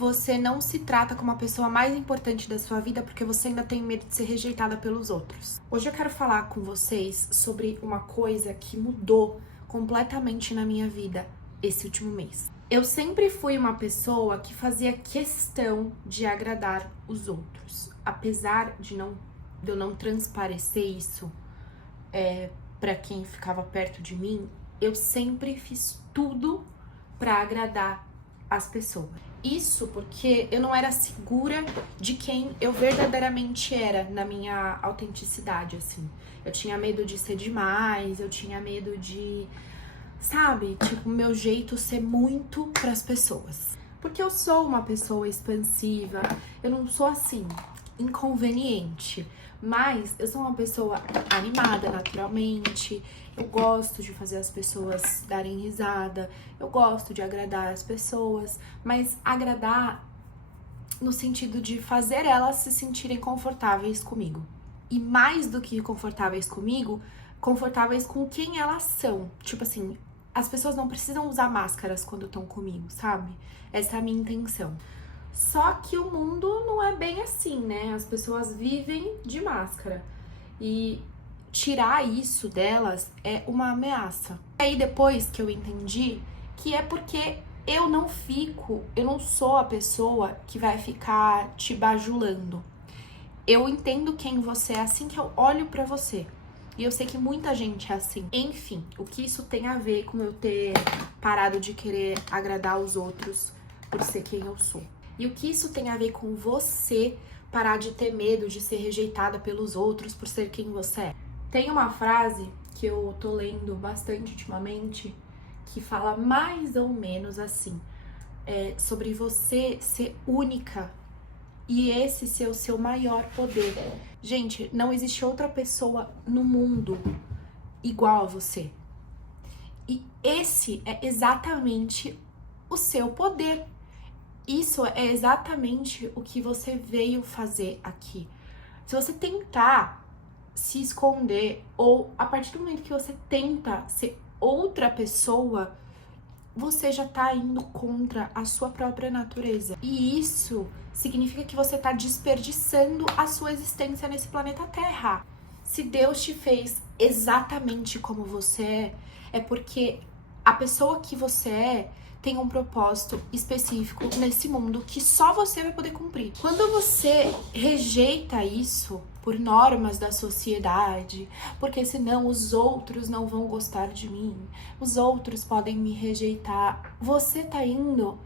Você não se trata como a pessoa mais importante da sua vida porque você ainda tem medo de ser rejeitada pelos outros. Hoje eu quero falar com vocês sobre uma coisa que mudou completamente na minha vida esse último mês. Eu sempre fui uma pessoa que fazia questão de agradar os outros. Apesar de eu não transparecer isso para quem ficava perto de mim, eu sempre fiz tudo para agradar as pessoas. Isso porque eu não era segura de quem eu verdadeiramente era na minha autenticidade, assim. Eu tinha medo de ser demais, eu tinha medo de, sabe, tipo, meu jeito ser muito pras pessoas. Porque eu sou uma pessoa expansiva, eu não sou assim, inconveniente. Mas eu sou uma pessoa animada naturalmente, eu gosto de fazer as pessoas darem risada, eu gosto de agradar as pessoas, mas agradar no sentido de fazer elas se sentirem confortáveis comigo. E mais do que confortáveis comigo, confortáveis com quem elas são. Tipo assim, as pessoas não precisam usar máscaras quando estão comigo, sabe? Essa é a minha intenção. Só que o mundo não é bem assim, né? As pessoas vivem de máscara. E tirar isso delas é uma ameaça. E aí depois que eu entendi que é porque eu não sou a pessoa que vai ficar te bajulando. Eu entendo quem você é assim que eu olho pra você. E eu sei que muita gente é assim. Enfim, o que isso tem a ver com eu ter parado de querer agradar os outros por ser quem eu sou? E o que isso tem a ver com você parar de ter medo de ser rejeitada pelos outros por ser quem você é? Tem uma frase que eu tô lendo bastante ultimamente que fala mais ou menos assim, sobre você ser única e esse ser o seu maior poder. Gente, não existe outra pessoa no mundo igual a você. E esse é exatamente o seu poder. Isso é exatamente o que você veio fazer aqui. Se você tentar se esconder, ou a partir do momento que você tenta ser outra pessoa, você já tá indo contra a sua própria natureza. E isso significa que você tá desperdiçando a sua existência nesse planeta Terra. Se Deus te fez exatamente como você é porque a pessoa que você é tem um propósito específico nesse mundo que só você vai poder cumprir. Quando você rejeita isso por normas da sociedade, porque senão os outros não vão gostar de mim, os outros podem me rejeitar, você tá indo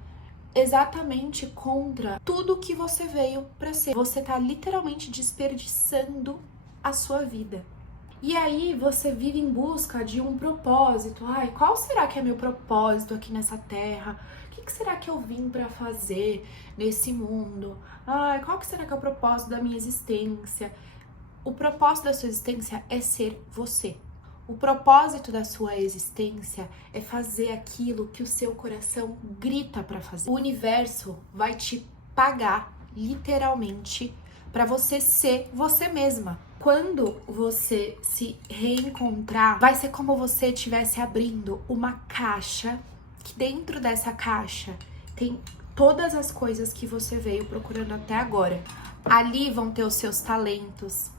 exatamente contra tudo que você veio pra ser. Você tá literalmente desperdiçando a sua vida. E aí você vive em busca de um propósito. Ai, qual será que é meu propósito aqui nessa terra? O que será que eu vim pra fazer nesse mundo? Ai, qual que será que é o propósito da minha existência? O propósito da sua existência é ser você. O propósito da sua existência é fazer aquilo que o seu coração grita pra fazer. O universo vai te pagar, literalmente, pra você ser você mesma. Quando você se reencontrar, vai ser como você estivesse abrindo uma caixa, que dentro dessa caixa tem todas as coisas que você veio procurando até agora. Ali vão ter os seus talentos,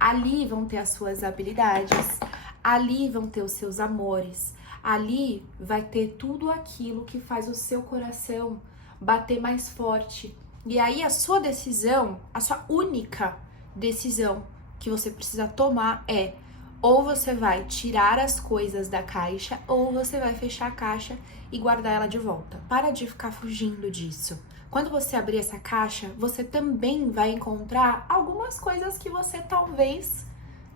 ali vão ter as suas habilidades, ali vão ter os seus amores, ali vai ter tudo aquilo que faz o seu coração bater mais forte. E aí a sua decisão, a sua única decisão que você precisa tomar é: ou você vai tirar as coisas da caixa, ou você vai fechar a caixa e guardar ela de volta. Para de ficar fugindo disso. Quando você abrir essa caixa, você também vai encontrar algumas coisas que você talvez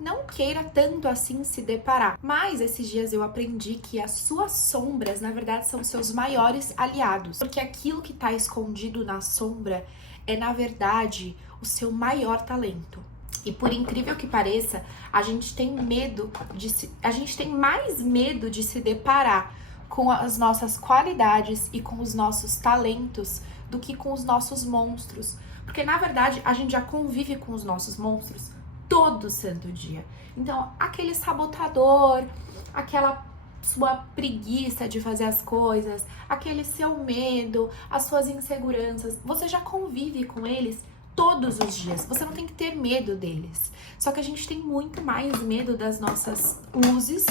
não queira tanto assim se deparar. Mas esses dias eu aprendi que as suas sombras, na verdade, são seus maiores aliados. Porque aquilo que tá escondido na sombra é, na verdade, o seu maior talento. E por incrível que pareça, a gente tem mais medo de se deparar com as nossas qualidades e com os nossos talentos do que com os nossos monstros. Porque na verdade a gente já convive com os nossos monstros todo santo dia. Então, aquele sabotador, aquela sua preguiça de fazer as coisas, aquele seu medo, as suas inseguranças, você já convive com eles todos os dias. Você não tem que ter medo deles. Só que a gente tem muito mais medo das nossas luzes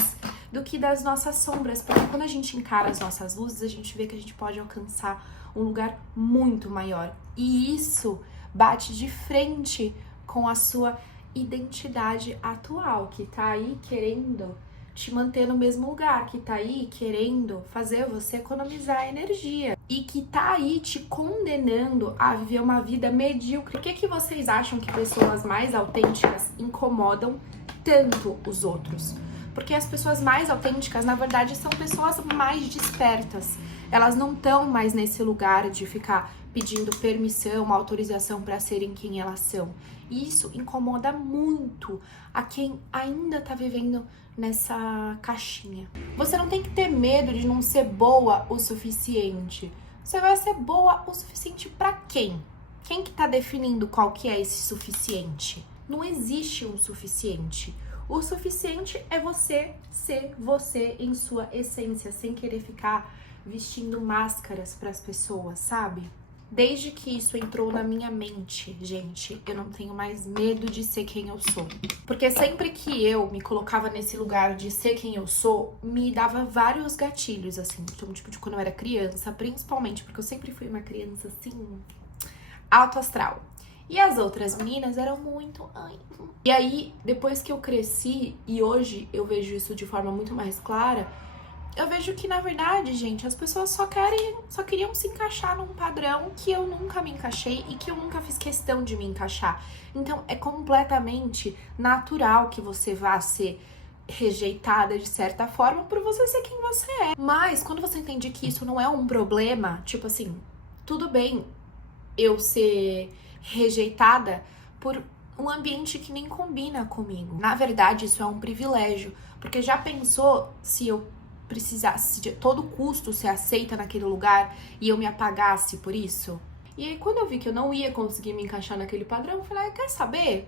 do que das nossas sombras, porque quando a gente encara as nossas luzes, a gente vê que a gente pode alcançar um lugar muito maior. E isso bate de frente com a sua identidade atual, que tá aí querendo te manter no mesmo lugar, que tá aí querendo fazer você economizar energia e que tá aí te condenando a viver uma vida medíocre. Por que vocês acham que pessoas mais autênticas incomodam tanto os outros? Porque as pessoas mais autênticas, na verdade, são pessoas mais despertas. Elas não estão mais nesse lugar de ficar pedindo permissão, autorização para serem quem elas são. E isso incomoda muito a quem ainda tá vivendo nessa caixinha. Você não tem que ter medo de não ser boa o suficiente. Você vai ser boa o suficiente para quem? Quem que tá definindo qual que é esse suficiente? Não existe um suficiente. O suficiente é você ser você em sua essência, sem querer ficar vestindo máscaras para as pessoas, sabe? Desde que isso entrou na minha mente, gente, eu não tenho mais medo de ser quem eu sou. Porque sempre que eu me colocava nesse lugar de ser quem eu sou, me dava vários gatilhos, assim, tipo de quando eu era criança, principalmente porque eu sempre fui uma criança, assim, alto astral. E as outras meninas eram muito... E aí, depois que eu cresci, e hoje eu vejo isso de forma muito mais clara, eu vejo que, na verdade, gente, as pessoas só queriam se encaixar num padrão que eu nunca me encaixei e que eu nunca fiz questão de me encaixar. Então, é completamente natural que você vá ser rejeitada de certa forma por você ser quem você é. Mas, quando você entende que isso não é um problema, tipo assim, tudo bem eu ser rejeitada por um ambiente que nem combina comigo. Na verdade, isso é um privilégio, porque já pensou se eu precisasse de todo custo ser aceita naquele lugar e eu me apagasse por isso? E aí, quando eu vi que eu não ia conseguir me encaixar naquele padrão, eu falei, quer saber?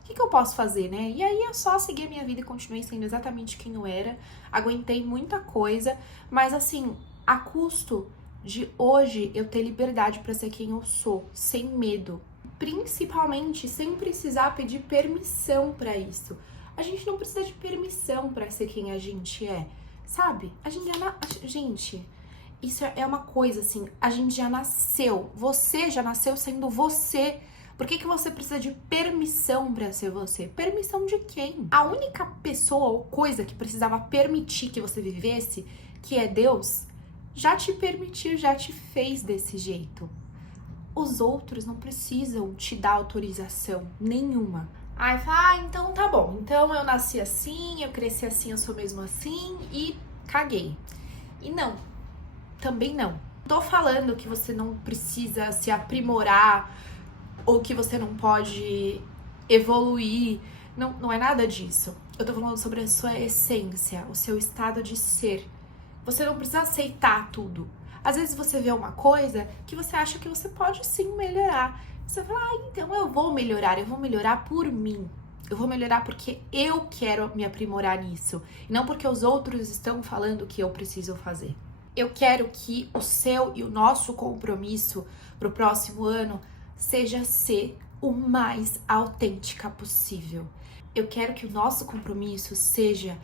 O que eu posso fazer, né? E aí eu só segui a minha vida e continuei sendo exatamente quem eu era. Aguentei muita coisa, mas assim, a custo de hoje eu ter liberdade pra ser quem eu sou, sem medo. Principalmente sem precisar pedir permissão pra isso. A gente não precisa de permissão pra ser quem a gente é. Sabe? Gente, isso é uma coisa assim, a gente já nasceu, você já nasceu sendo você. Por que você precisa de permissão pra ser você? Permissão de quem? A única pessoa ou coisa que precisava permitir que você vivesse, que é Deus, já te permitiu, já te fez desse jeito. Os outros não precisam te dar autorização nenhuma. Aí fala, então tá bom, então eu nasci assim, eu cresci assim, eu sou mesmo assim e caguei. E não, também não. Tô falando que você não precisa se aprimorar ou que você não pode evoluir, não é nada disso. Eu tô falando sobre a sua essência, o seu estado de ser. Você não precisa aceitar tudo. Às vezes você vê uma coisa que você acha que você pode sim melhorar. Você fala, então eu vou melhorar por mim. Eu vou melhorar porque eu quero me aprimorar nisso. E não porque os outros estão falando que eu preciso fazer. Eu quero que o seu e o nosso compromisso pro próximo ano seja ser o mais autêntica possível. Eu quero que o nosso compromisso seja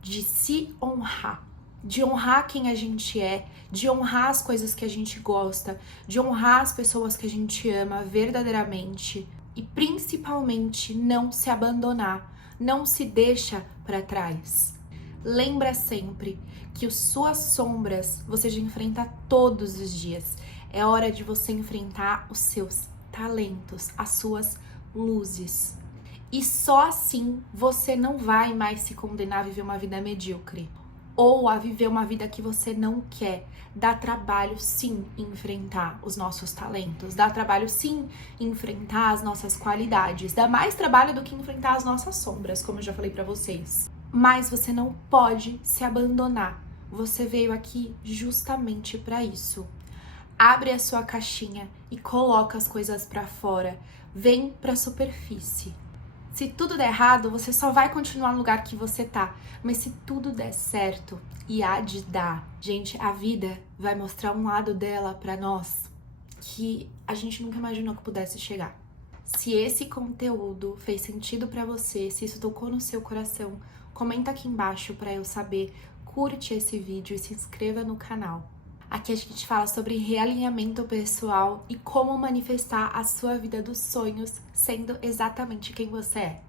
de se honrar. De honrar quem a gente é, de honrar as coisas que a gente gosta, de honrar as pessoas que a gente ama verdadeiramente e principalmente não se abandonar, não se deixa para trás. Lembra sempre que as suas sombras você já enfrenta todos os dias. É hora de você enfrentar os seus talentos, as suas luzes. E só assim você não vai mais se condenar a viver uma vida medíocre. Ou a viver uma vida que você não quer. Dá trabalho, sim, enfrentar os nossos talentos. Dá trabalho, sim, enfrentar as nossas qualidades. Dá mais trabalho do que enfrentar as nossas sombras, como eu já falei pra vocês. Mas você não pode se abandonar. Você veio aqui justamente pra isso. Abre a sua caixinha e coloca as coisas pra fora. Vem pra superfície. Se tudo der errado, você só vai continuar no lugar que você tá. Mas se tudo der certo, e há de dar, gente, a vida vai mostrar um lado dela pra nós que a gente nunca imaginou que pudesse chegar. Se esse conteúdo fez sentido pra você, se isso tocou no seu coração, comenta aqui embaixo pra eu saber, curte esse vídeo e se inscreva no canal. Aqui a gente fala sobre realinhamento pessoal e como manifestar a sua vida dos sonhos sendo exatamente quem você é.